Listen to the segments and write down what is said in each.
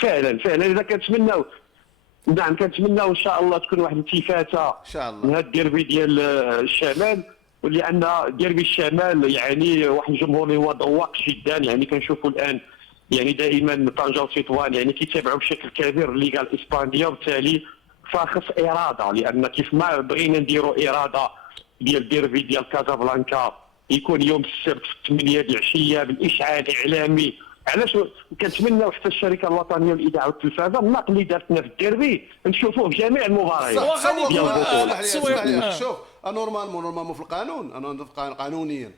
فعلا فعلا اذا كنتمناو. نعم كنتمناو ان شاء الله تكون واحد الالتفاته ان شاء من الله. هذا الديربي ديال الشمال، ولان ديربي الشمال يعني واحد الجمهور اللي هو ذواق جدا. يعني كنشوفوا الان يعني دائما طنجة وتطوان يعني كيتابعوا بشكل كبير الليغا الاسبانيه، وبالتالي فخص اراده، لان كيف ما بغينا نديروا اراده ديال الديربي ديال كازابلانكا يكون يوم السبت في 8 د العشيه بالاشعاع الاعلامي. علاش كنتمناو حتى الشركه الوطنيه للاذاعه والتلفازه النقل اللي دارتنا في الديربي نشوفوه في جميع المباريات صوّغ ديال البطوله. اسمح لي شوف نورمالمون في القانون انا قانونيا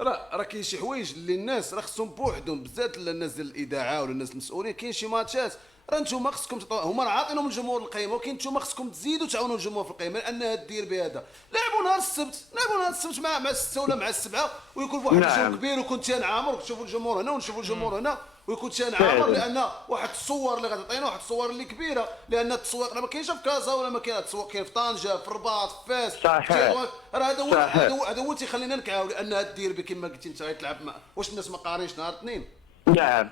راه كاين شي حوايج اللي الناس راه خصهم بوحدهم، بالذات الناس ديال الاذاعه ولا الناس المسؤولين. كاين شي ماتشات راه نتوما خصكم هما راه عاطينهم الجمهور القيمه، ولكن نتوما خصكم تزيدوا تعاونوا الجمهور في القيمه، لان هاد الديربي هذا لعبوا نهار السبت مع 6 ولا مع 7، ويكون في واحد الجو كبير ويكون تينعمر، تشوفوا الجمهور هنا ونشوفوا الجمهور هنا ويكون تينعمر، لان واحد التصور اللي غتعطينا واحد التصور اللي كبيره، لان التسويق راه ما كاينش في كازا ولا ما كاين التسويق، كاين في طنجه في الرباط في فاس. صحيح. راه هذا هو تيخلينا نكعاو، لان هاد الديربي كما قلتي انت غيتلعب واش الناس ما قارينش نهار الاثنين؟ نعم.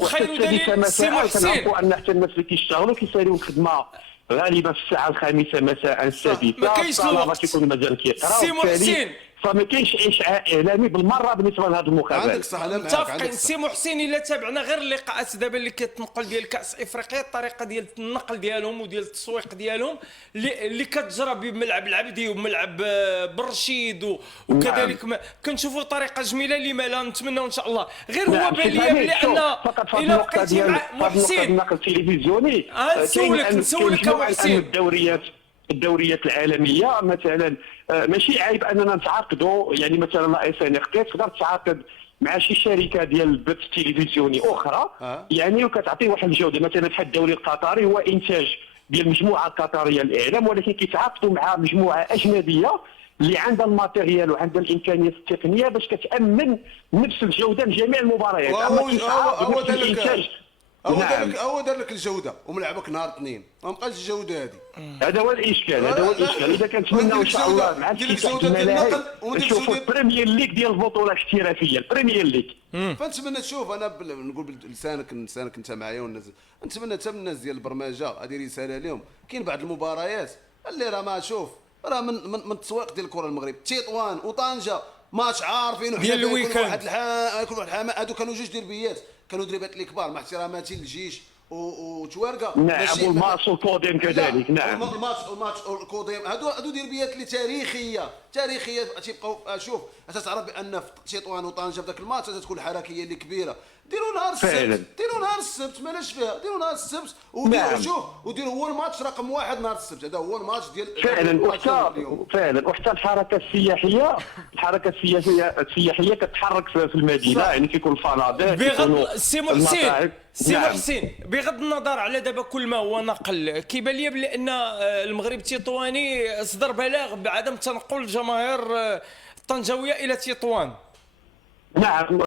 وخير دليل سي محسن ان حتى الناس اللي كيشتغلوا كيساليو الخدمه غالبا في الساعه الخامسه مساء السادسه، ما كاينش الوقت كيكون مازال كيقراو سي محسن، فما كاينش اشعاع اعلامي بالمره بالنسبه لهذه المقابله. عندك صح، انا معاك. متفقين سي محسن. الا تابعنا غير اللقاءات دابا اللي كتنقل ديال كاس افريقيا، الطريقه ديال النقل ديالهم وديال التسويق ديالهم اللي كتجرى بملعب العبدي وملعب بالرشيد وكذلك كنشوفوا طريقه جميله اللي ما لا نتمنوا ان شاء الله. غير هو بان لي بان فقط في الا النقطه بقيتي ديال مع محسن النقل التلفزيوني نسولك محسن. الدوريات العالميه مثلا ماشي عيب اننا نتعاقدوا، يعني مثلا لا اس ان ار تقدر تتعاقد مع شي شركه ديال البث التلفزيوني اخرى يعني وكتعطي واحد الجوده. مثلا بحال الدوري القطري هو انتاج ديال المجموعه القطريه للاعلام، ولكن كيتعاقدوا مع مجموعه اجنبيه اللي عندها الماتيريال وعندها الامكانيات التقنيه باش كتامن نفس الجوده لجميع المباريات. هو نعم. دار لك الجوده وملعبك نهار اثنين، ما بقاش الجوده هذه. هذا هو الاشكال، اذا كنتمناو ان شاء الله مع افتتاح الملاعب نشوفوا البريمير ليغ ديال البطوله الاحترافيه، البريمير ليغ. فنتمنى تشوف، انا نقول بلسانك انت معايا والناس، نتمنى حتى من الناس ديال البرمجه هذه رساله لهم. كاين بعض المباريات اللي راه ما شوف راه من التسويق ديال الكره المغرب، تطوان وطنجه ماتش عارفين ديال الويكاند كل واحد الحماء. هادو كانوا جوج ديربيات، كانوا دربات الكبار مع احتراماتي للجيش وتوارقه. نعم والماتش والكوديم كذلك. نعم الماتش والكوديم هادو ديربيات اللي تاريخيه تيبقاو. شوف تعرف بان في تطوان وطنجه في ذاك الماتش تكون الحركيه اللي كبيره. ديروا نهار السبت مالاش فيها، ديروا نهار السبت وديروا شوف وديروا هو الماتش رقم 1 نهار السبت، هذا هو الماتش ديال فعلا. وحتى الحركه السياحيه كتحرك في المدينه، يعني كيكون الفنادق بغض سي محسن بغض النظر على دابا كل ما هو نقل، كيبان لي بان المغرب التطواني صدر بلاغ بعدم تنقل الجماهير الطنجاويه الى تطوان. نعم